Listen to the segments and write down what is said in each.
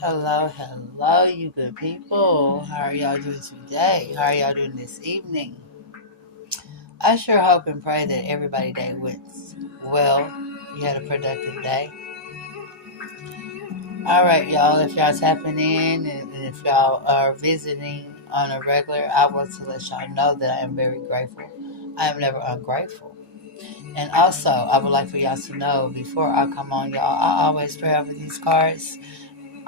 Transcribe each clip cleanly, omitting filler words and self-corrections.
Hello, you good people. How are y'all doing today? How are y'all doing this evening? I sure hope and pray that everybody day went well. You had a productive day. All right, y'all. If y'all tapping in and if y'all are visiting on a regular, I want to let y'all know that I am very grateful. I am never ungrateful. And also, I would like for y'all to know before I come on, y'all, I always pray over these cards.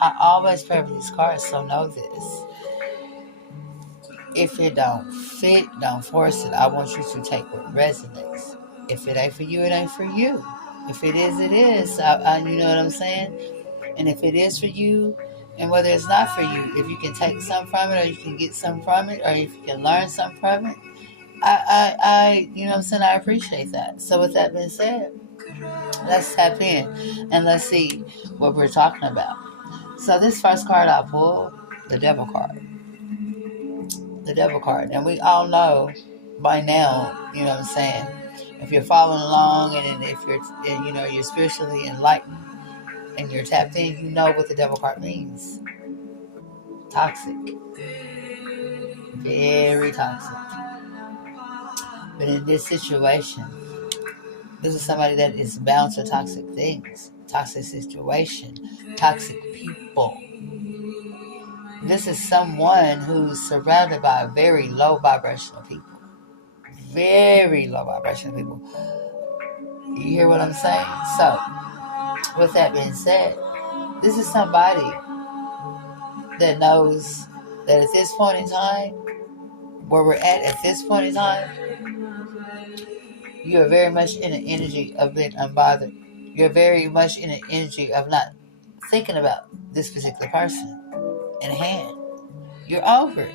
I always pray over these cards, so know this. If it don't fit, don't force it. I want you to take what resonates. If it ain't for you, it ain't for you. If it is, it is. You know what I'm saying? And if it is for you, and whether it's not for you, if you can take some from it, or you can get some from it, or if you can learn some from it, you know what I'm saying? I appreciate that. So with that being said, let's tap in and let's see what we're talking about. So this first card I pulled, the Devil card. The Devil card. And we all know by now, you know what I'm saying, if you're following along and if you're, you're spiritually enlightened and you're tapped in, you know what the Devil card means. Toxic. Very toxic. But in this situation, this is somebody that is bound to toxic things, toxic situation, toxic people. This is someone who's surrounded by very low vibrational people. Very low vibrational people. You hear what I'm saying? So, with that being said, this is somebody that knows that at this point in time, where we're at this point in time, you are very much in an energy of being unbothered. You're very much in an energy of not thinking about this particular person in hand. You're over it.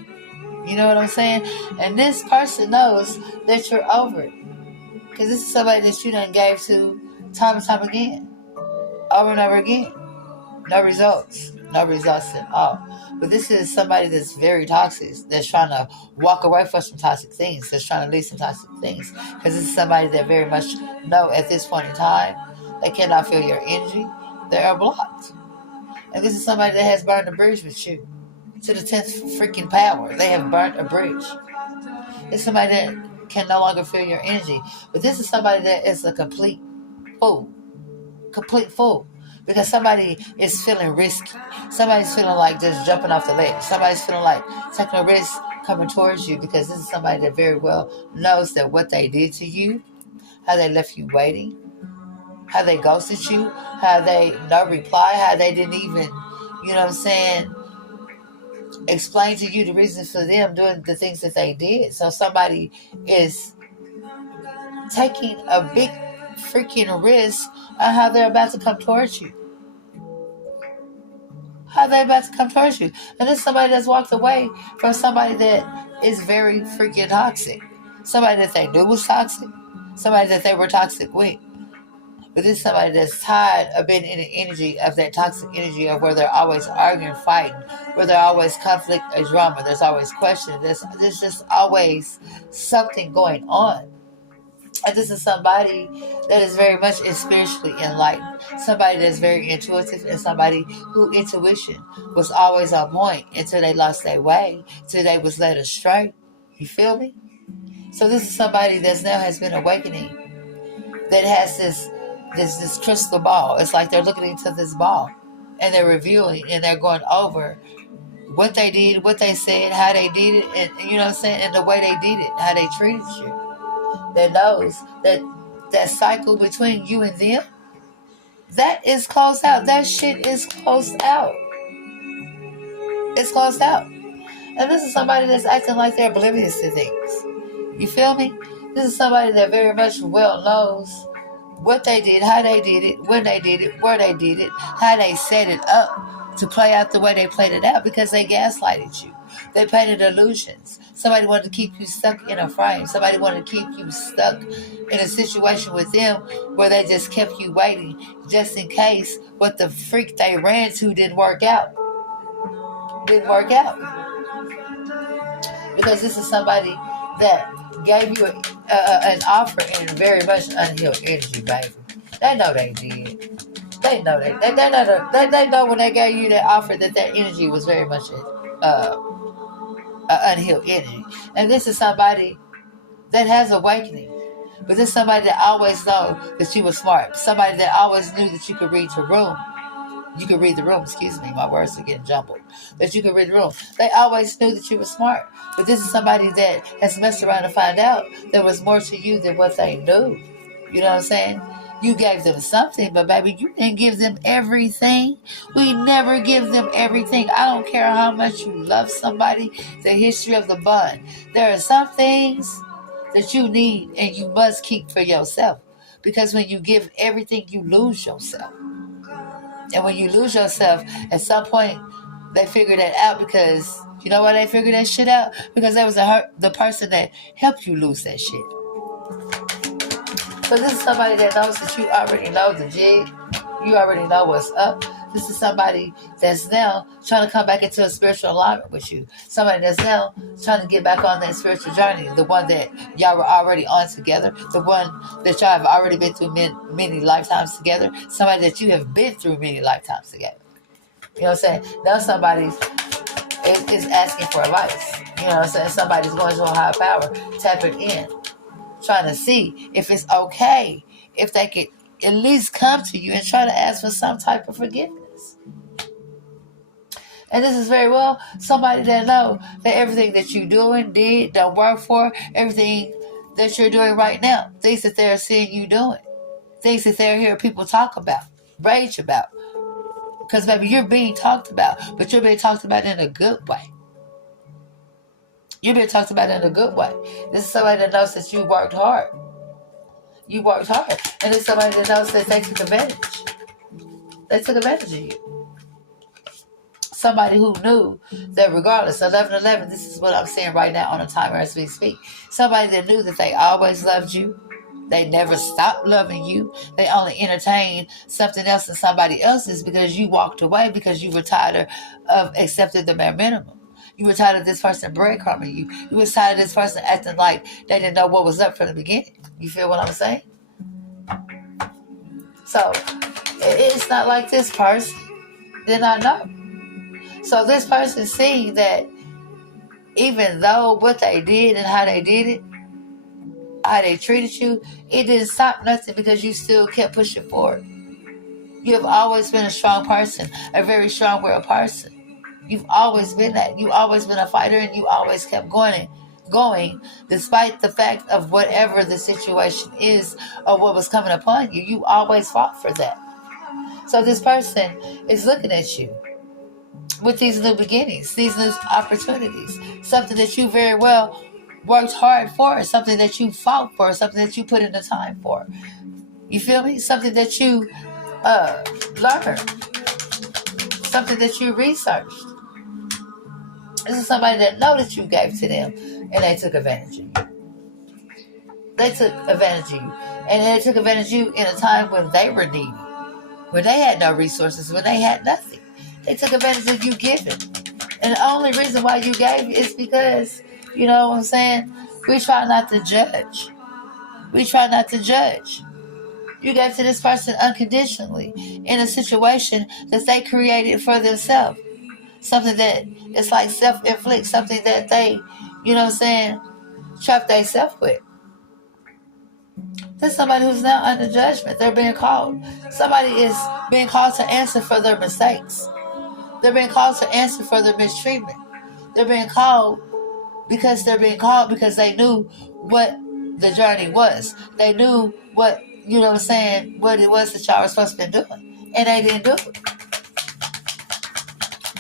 You know what I'm saying? And this person knows that you're over it. Because this is somebody that you done gave to time and time again. Over and over again. No results. No results at all. But this is somebody that's very toxic, that's trying to walk away from some toxic things, that's trying to leave some toxic things. Because this is somebody that very much know at this point in time, they cannot feel your energy. They are blocked. And this is somebody that has burned a bridge with you to the 10th freaking power. They have burnt a bridge. It's somebody that can no longer feel your energy. But this is somebody that is a complete fool. Complete fool. Because somebody is feeling risky. Somebody's feeling like just jumping off the ledge. Somebody's feeling like taking a risk coming towards you, because this is somebody that very well knows that what they did to you, how they left you waiting, how they ghosted you, how they no reply, how they didn't even, you know what I'm saying, explain to you the reasons for them doing the things that they did. So somebody is taking a big freaking risk on how they're about to come towards you. How they about to come towards you. And this is somebody that's walked away from somebody that is very freaking toxic. Somebody that they knew was toxic. Somebody that they were toxic with. But this is somebody that's tired of being in the energy of that toxic energy of where they're always arguing, fighting, where there's always conflict or drama. There's always questions. There's just always something going on. And this is somebody that is very much spiritually enlightened. Somebody that's very intuitive, and somebody who intuition was always on point until they lost their way, till they was led astray. You feel me? So this is somebody that's now has been awakening, that has this crystal ball. It's like they're looking into this ball and they're reviewing and they're going over what they did, what they said, how they did it, and you know what I'm saying, and the way they did it, how they treated you. That knows that cycle between you and them, that is closed out. That shit is closed out. It's closed out. And this is somebody that's acting like they're oblivious to things. You feel me? This is somebody that very much well knows what they did, how they did it, when they did it, where they did it, how they set it up to play out the way they played it out, because they gaslighted you. They painted illusions. Somebody wanted to keep you stuck in a frame. Somebody wanted to keep you stuck in a situation with them where they just kept you waiting just in case what the freak they ran to didn't work out. Didn't work out. Because this is somebody that gave you an offer in very much unhealed energy, baby. They know they did. They know that. They know when they gave you that offer that energy was very much unhealed energy. And this is somebody that has awakening. But this is somebody that always know that you were smart. Somebody that always knew that you could read your room. You could read the room, excuse me, my words are getting jumbled. That you could read the room. They always knew that you were smart. But this is somebody that has messed around to find out there was more to you than what they knew. You know what I'm saying? You gave them something, but baby, you didn't give them everything. We never give them everything. I don't care how much you love somebody, the history of the bond. There are some things that you need and you must keep for yourself. Because when you give everything, you lose yourself. And when you lose yourself, at some point, they figure that out because, you know why they figure that shit out? Because there was the person that helped you lose that shit. So this is somebody that knows that you already know the jig. You already know what's up. This is somebody that's now trying to come back into a spiritual alignment with you. Somebody that's now trying to get back on that spiritual journey. The one that y'all were already on together. The one that y'all have already been through many lifetimes together. Somebody that you have been through many lifetimes together. You know what I'm saying? Now somebody is asking for advice. You know what I'm saying? Somebody's going to a higher power, tapping in, trying to see if it's okay, if they could at least come to you and try to ask for some type of forgiveness. And this is very well somebody that know that everything that you doing, did, don't work for, everything that you're doing right now, things that they're seeing you doing, things that they're hearing people talk about, rage about. Because, baby, you're being talked about, but you're being talked about in a good way. You're being talked about in a good way. This is somebody that knows that you worked hard. You worked hard. And it's somebody that knows that they took advantage. They took advantage of you. Somebody who knew that regardless, 11:11, this is what I'm saying right now on a timer as we speak. Somebody that knew that they always loved you. They never stopped loving you. They only entertained something else in somebody else's because you walked away because you were tired of accepting the bare minimum. You were tired of this person breadcrumbing you. You were tired of this person acting like they didn't know what was up from the beginning. You feel what I'm saying? So, it's not like this person did not know. So this person seeing that even though what they did and how they did it, how they treated you, it didn't stop nothing because you still kept pushing forward. You have always been a strong person, a very strong-willed person. You've always been that. You've always been a fighter, and you always kept going, despite the fact of whatever the situation is or what was coming upon you. You always fought for that. So this person is looking at you with these new beginnings, these new opportunities, something that you very well worked hard for, something that you fought for, something that you put in the time for. You feel me? Something that you learned, something that you researched. This is somebody that know that you gave to them, and they took advantage of you. They took advantage of you, and they took advantage of you in a time when they were needy, when they had no resources, when they had nothing. They took advantage of you giving. And the only reason why you gave is because, you know what I'm saying, we try not to judge. We try not to judge. You gave to this person unconditionally in a situation that they created for themselves. Something that it's like self-inflict, something that they, you know what I'm saying, trap themselves with. There's somebody who's now under judgment. They're being called. Somebody is being called to answer for their mistakes. They're being called to answer for their mistreatment. They're being called because they knew what the journey was. They knew what, you know what I'm saying, what it was that y'all were supposed to be doing. And they didn't do it.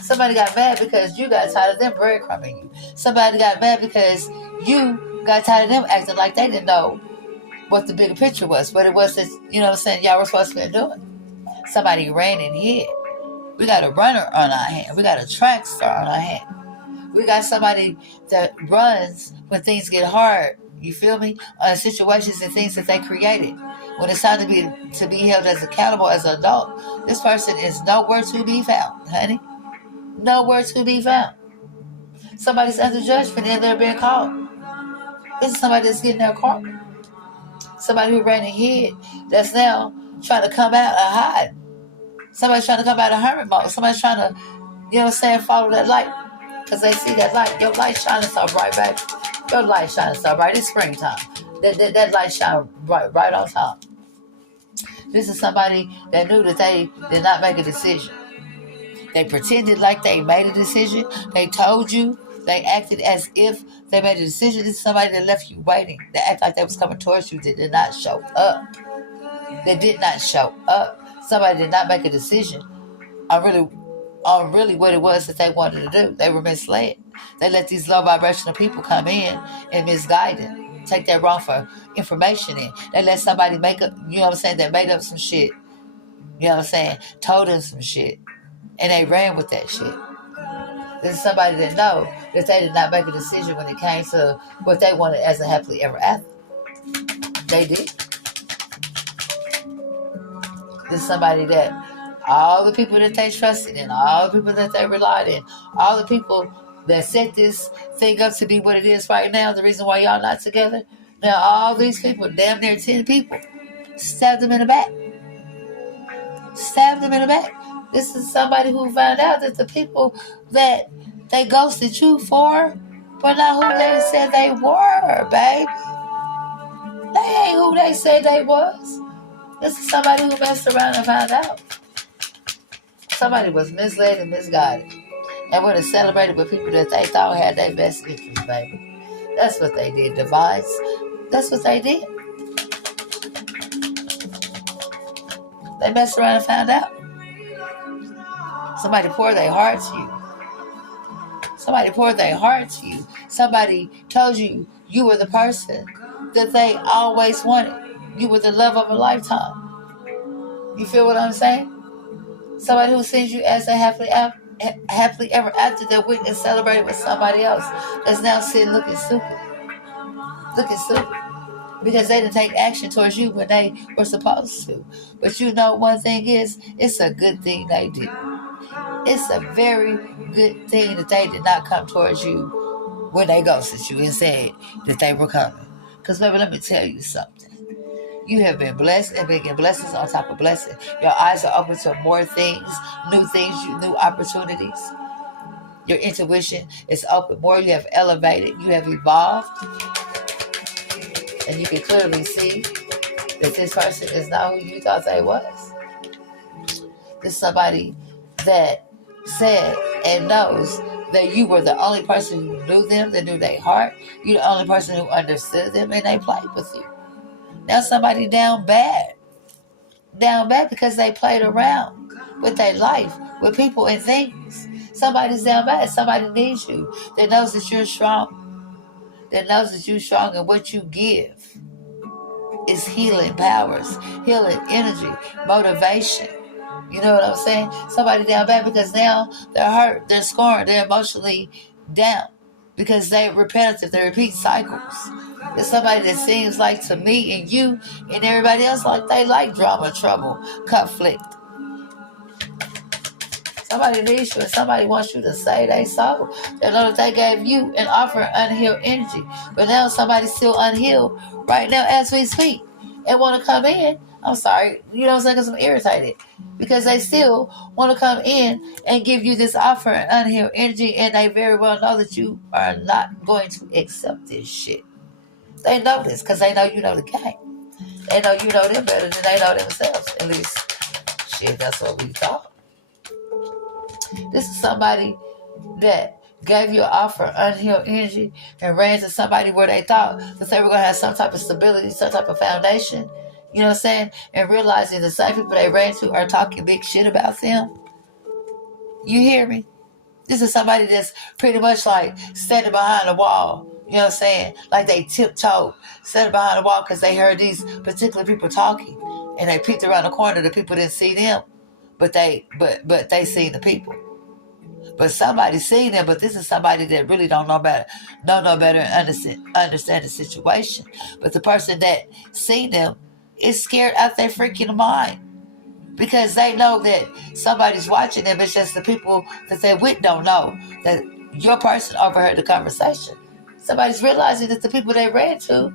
Somebody got mad because you got tired of them breadcrumbing you. Somebody got mad because you got tired of them acting like they didn't know what the bigger picture was, what it was that, you know what I'm saying, y'all were supposed to be doing. Somebody ran and hid. We got a runner on our hand. We got a track star on our hand. We got somebody that runs when things get hard. You feel me? On situations and things that they created. When it's time to be held as accountable as an adult, this person is nowhere to be found, honey. Nowhere to be found. Somebody's under judgment and they're being called. This is somebody that's getting their karma. Somebody who ran and hid that's now trying to come out and hide. Somebody's trying to come out of hermit mode. Somebody's trying to, follow that light. Because they see that light. Your light shining so bright, baby. Your light shining so bright. It's springtime. That light shine right on top. This is somebody that knew that they did not make a decision. They pretended like they made a decision. They told you. They acted as if they made a decision. This is somebody that left you waiting. They act like they was coming towards you. They did not show up. They did not show up. Somebody did not make a decision on really what it was that they wanted to do. They were misled. They let these low vibrational people come in and misguide them. Take that wrong for information in. They let somebody make up, that made up some shit. Told them some shit. And they ran with that shit. This is somebody that know that they did not make a decision when it came to what they wanted as a happily ever after. They did. This is somebody that all the people that they trusted in, all the people that they relied in, all the people that set this thing up to be what it is right now, the reason why y'all not together, now all these people, damn near 10 people, stabbed them in the back. Stabbed them in the back. This is somebody who found out that the people that they ghosted you for were not who they said they were, baby. They ain't who they said they was. This is somebody who messed around and found out. Somebody was misled and misguided and would have celebrated with people that they thought had their best interest, baby. That's what they did, Divines. That's what they did. They messed around and found out. Somebody poured their heart to you. Somebody poured their heart to you. Somebody told you you were the person that they always wanted. You were the love of a lifetime. You feel what I'm saying? Somebody who sees you as a happily ever after that went and celebrated with somebody else that's now sitting looking stupid. Looking stupid. Because they didn't take action towards you when they were supposed to. But you know one thing is, it's a good thing they did. It's a very good thing that they did not come towards you when they ghosted you and said that they were coming. Because baby, let me tell you something. You have been blessed and been getting blessings on top of blessings. Your eyes are open to more things, new opportunities. Your intuition is open more. You have elevated. You have evolved. And you can clearly see that this person is not who you thought they was. This is somebody that said and knows that you were the only person who knew them, that knew their heart. You're the only person who understood them, and they played with you. Now somebody down bad because they played around with their life, with people and things. Somebody's down bad. Somebody needs you. That knows that you're strong. That knows that you're strong, and what you give is healing powers, healing energy, motivation. You know what I'm saying? Somebody down bad because now they're hurt, they're scorned, they're emotionally down because they're repetitive, they repeat cycles. There's somebody that seems like to me and you and everybody else like they like drama, trouble, conflict. Somebody needs you and somebody wants you to say they so. They know that they gave you an offer of unhealed energy. But now somebody's still unhealed right now as we speak and want to come in. I'm sorry, you know what I'm saying? Because I'm irritated. Because they still want to come in and give you this offer of unhealed energy, and they very well know that you are not going to accept this shit. They know this because they know you know the game. They know you know them better than they know themselves. At least, shit, that's what we thought. This is somebody that gave you an offer of unhealed energy and ran to somebody where they thought that they were going to have some type of stability, some type of foundation. You know what I'm saying? And realizing the same people they ran to are talking big shit about them. You hear me? This is somebody that's pretty much like standing behind a wall. You know what I'm saying? Like they tiptoed, standing behind the wall because they heard these particular people talking. And they peeked around the corner. The people didn't see them. But they seen the people. But somebody seen them, but this is somebody that really don't know better and understand the situation. But the person that seen them is scared out their freaking mind. Because they know that somebody's watching them. It's just the people that they're with don't know that your person overheard the conversation. Somebody's realizing that the people they ran to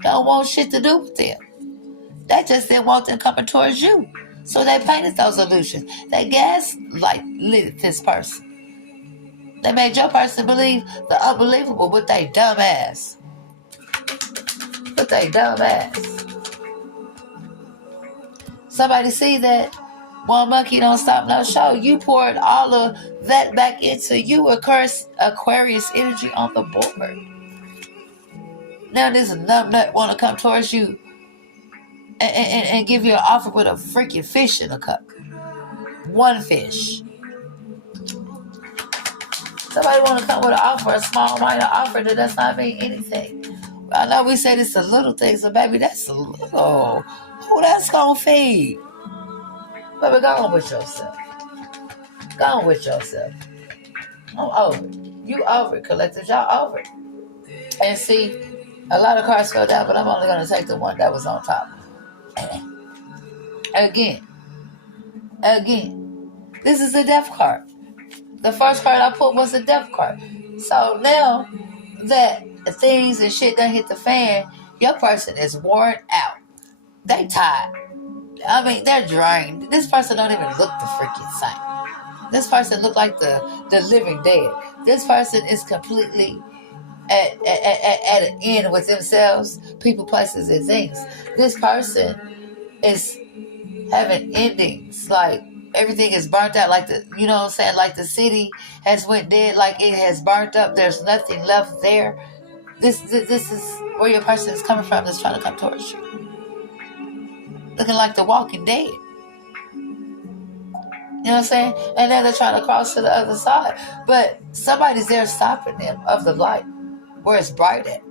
don't want shit to do with them. They just didn't want them coming towards you. So they painted those illusions. They lit this person. They made your person believe the unbelievable with their dumb ass. With their dumb ass. Somebody see that one monkey don't stop no show. You poured all of that back into you, Aquarius energy on the board. Now this numbnut want to come towards you and give you an offer with a freaking fish in a cup. One fish. Somebody want to come with an offer, a small minor offer that does not mean anything. I know we say this a little thing, so baby, that's a little. Who that's gonna feed? Baby, go on with yourself. Go on with yourself. I'm over it. You over it, collective. Y'all over it. And see, a lot of cards fell down, but I'm only gonna take the one that was on top. Again. This is a death card. The first card I put was a death card. So now that things and shit done hit the fan, your person is worn out. They tired. I mean, they're drained. This person don't even look the freaking same. This person look like the living dead. This person is completely at an end with themselves, people, places, and things. This person is having endings, like everything is burnt out, like you know what I'm saying, like the city has went dead, like it has burnt up. There's nothing left there. This is where your person is coming from. That's trying to come towards you, looking like the Walking Dead. You know what I'm saying? And then they're trying to cross to the other side, but somebody's there stopping them of the light where it's bright at.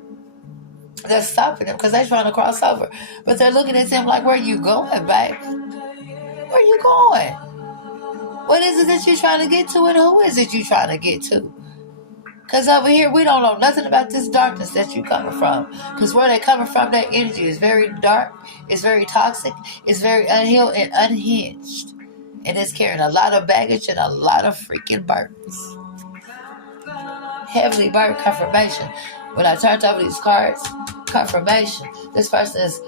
They're stopping them because they're trying to cross over, but they're looking at them like, "Where you going, babe? Where you going? What is it that you're trying to get to, and who is it you're trying to get to?" Because over here, we don't know nothing about this darkness that you're coming from. Because where they're coming from, that energy is very dark, it's very toxic, it's very unhealed and unhinged. And it's carrying a lot of baggage and a lot of freaking burdens. Heavily burdened confirmation. When I turned over these cards, confirmation. This person is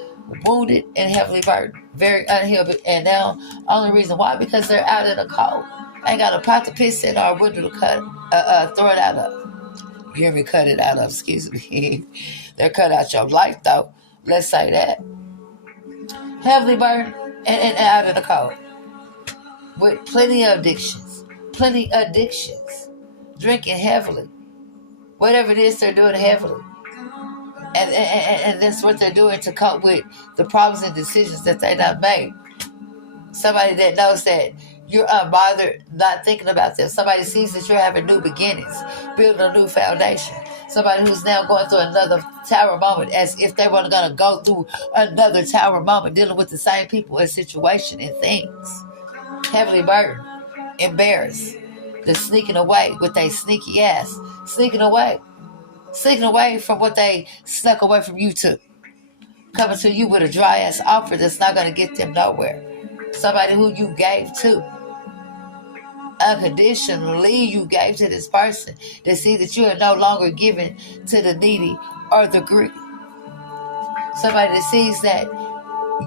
wounded and heavily burdened. Very unhealed. And now, only reason why, because they're out in the cold. Ain't got a pot to piss in or a window to throw it out of. You hear me? Cut it out of, excuse me. They're cut out your life, though. Let's say that. Heavily burdened and out in the cold. With plenty of addictions. Drinking heavily. Whatever it is, they're doing heavily. And that's what they're doing to cope with the problems and decisions that they done made. Somebody that knows that you're unbothered, not thinking about them. Somebody sees that you're having new beginnings, building a new foundation. Somebody who's now going through another tower moment as if they were going to go through another tower moment, dealing with the same people and situation and things. Heavily burdened, embarrassed. They're sneaking away with their sneaky ass. Sneaking away from what they snuck away from you too. Coming to you with a dry ass offer that's not going to get them nowhere. Somebody who you gave to. Unconditionally, you gave to this person to see that you are no longer giving to the needy or the greedy. Somebody that sees that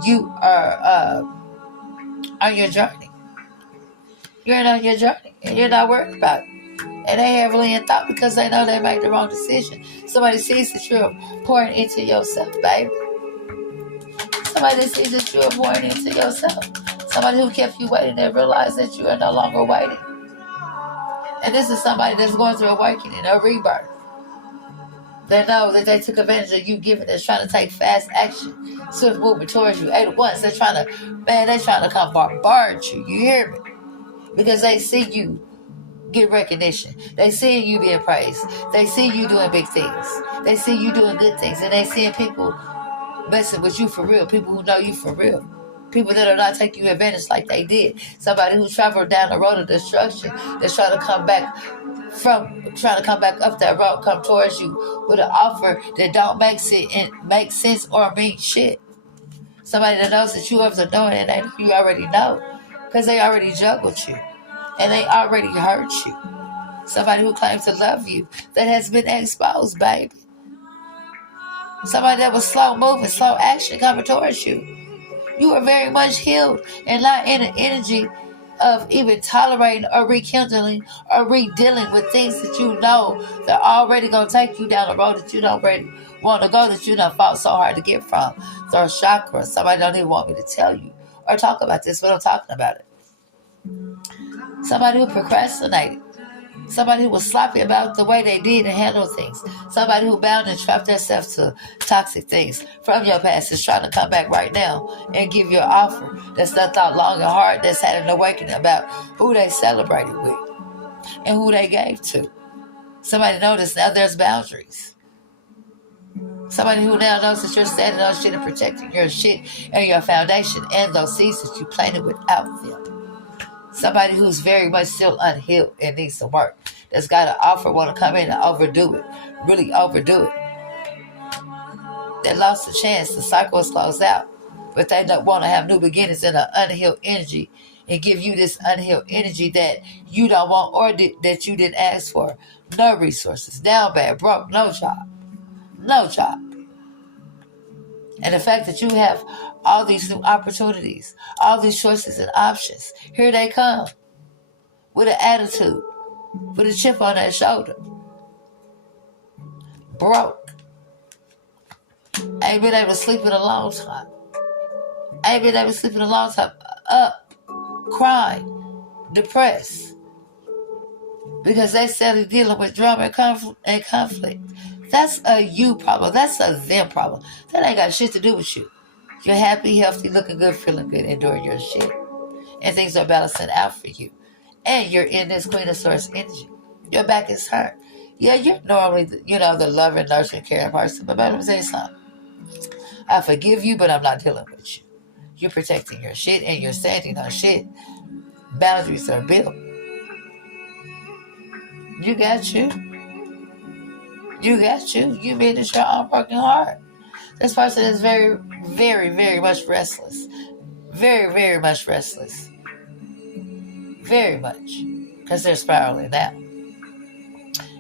you are on your journey. You're on your journey and you're not worried about it. And they heavily in thought because they know they made the wrong decision. Somebody sees that you're pouring into yourself, baby. Somebody sees that you are pouring into yourself. Somebody who kept you waiting and realized that you are no longer waiting. And this is somebody that's going through awakening, a rebirth. They know that they took advantage of you giving. They're trying to take fast action, swift movement towards you. 8 at once. They're trying to come bombard you. You hear me? Because they see you get recognition. They see you being praised. They see you doing big things. They see you doing good things. And they see people messing with you for real. People who know you for real. People that are not taking advantage like they did. Somebody who traveled down the road of destruction that's trying to come back up that road, come towards you with an offer that don't make sense or mean shit. Somebody that knows that you are doing it and you already know. Because they already juggled you. And they already hurt you. Somebody who claims to love you that has been exposed, baby. Somebody that was slow moving, slow action coming towards you. You are very much healed and not in an energy of even tolerating or rekindling or re-dealing with things that you know that are already going to take you down the road that you don't really want to go, that you done fought so hard to get from. Third chakra. Somebody don't even want me to tell you or talk about this, but I'm talking about it. Somebody who procrastinated. Somebody who was sloppy about the way they did and handled things. Somebody who bound and trapped themselves to toxic things from your past is trying to come back right now and give you an offer that's not thought long and hard, that's had an awakening about who they celebrated with and who they gave to. Somebody noticed now there's boundaries. Somebody who now knows that you're standing on shit and protecting your shit and your foundation and those seeds that you planted without them. Somebody who's very much still unhealed and needs some work. That's got an offer, want to come in and overdo it. Really overdo it. They lost the chance. The cycle is closed out. But they don't want to have new beginnings in an unhealed energy and give you this unhealed energy that you don't want or that you didn't ask for. No resources. Down bad, broke, no job. No job. And the fact that you have all these new opportunities, all these choices and options, here they come with an attitude, with a chip on their shoulder. Broke. Ain't been able to sleep in a long time. Ain't been able to sleep in a long time. Up, crying, depressed. Because they started dealing with drama and conflict. That's a you problem. That's a them problem. That ain't got shit to do with you. You're happy, healthy, looking good, feeling good, enduring your shit. And things are balancing out for you. And you're in this Queen of Swords energy. Your back is hurt. Yeah, you're normally, the loving, nurturing, caring person. But let me say something. I forgive you, but I'm not dealing with you. You're protecting your shit and you're standing on shit. Boundaries are built. You got you. You got you. You made it your own broken heart. This person is very, very, very much restless. Very, very much restless. Very much. Because they're spiraling out.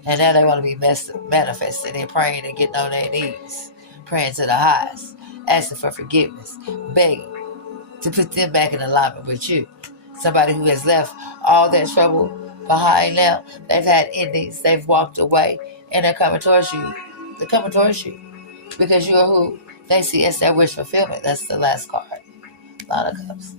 And now they want to be manifested and praying and getting on their knees. Praying to the highest. Asking for forgiveness. Begging to put them back in alignment with you. Somebody who has left all that trouble behind now. They've had endings. They've walked away. And they're coming towards you. They're coming towards you. Because you are who they see as their wish fulfillment. That's the last card. Lot of Cups.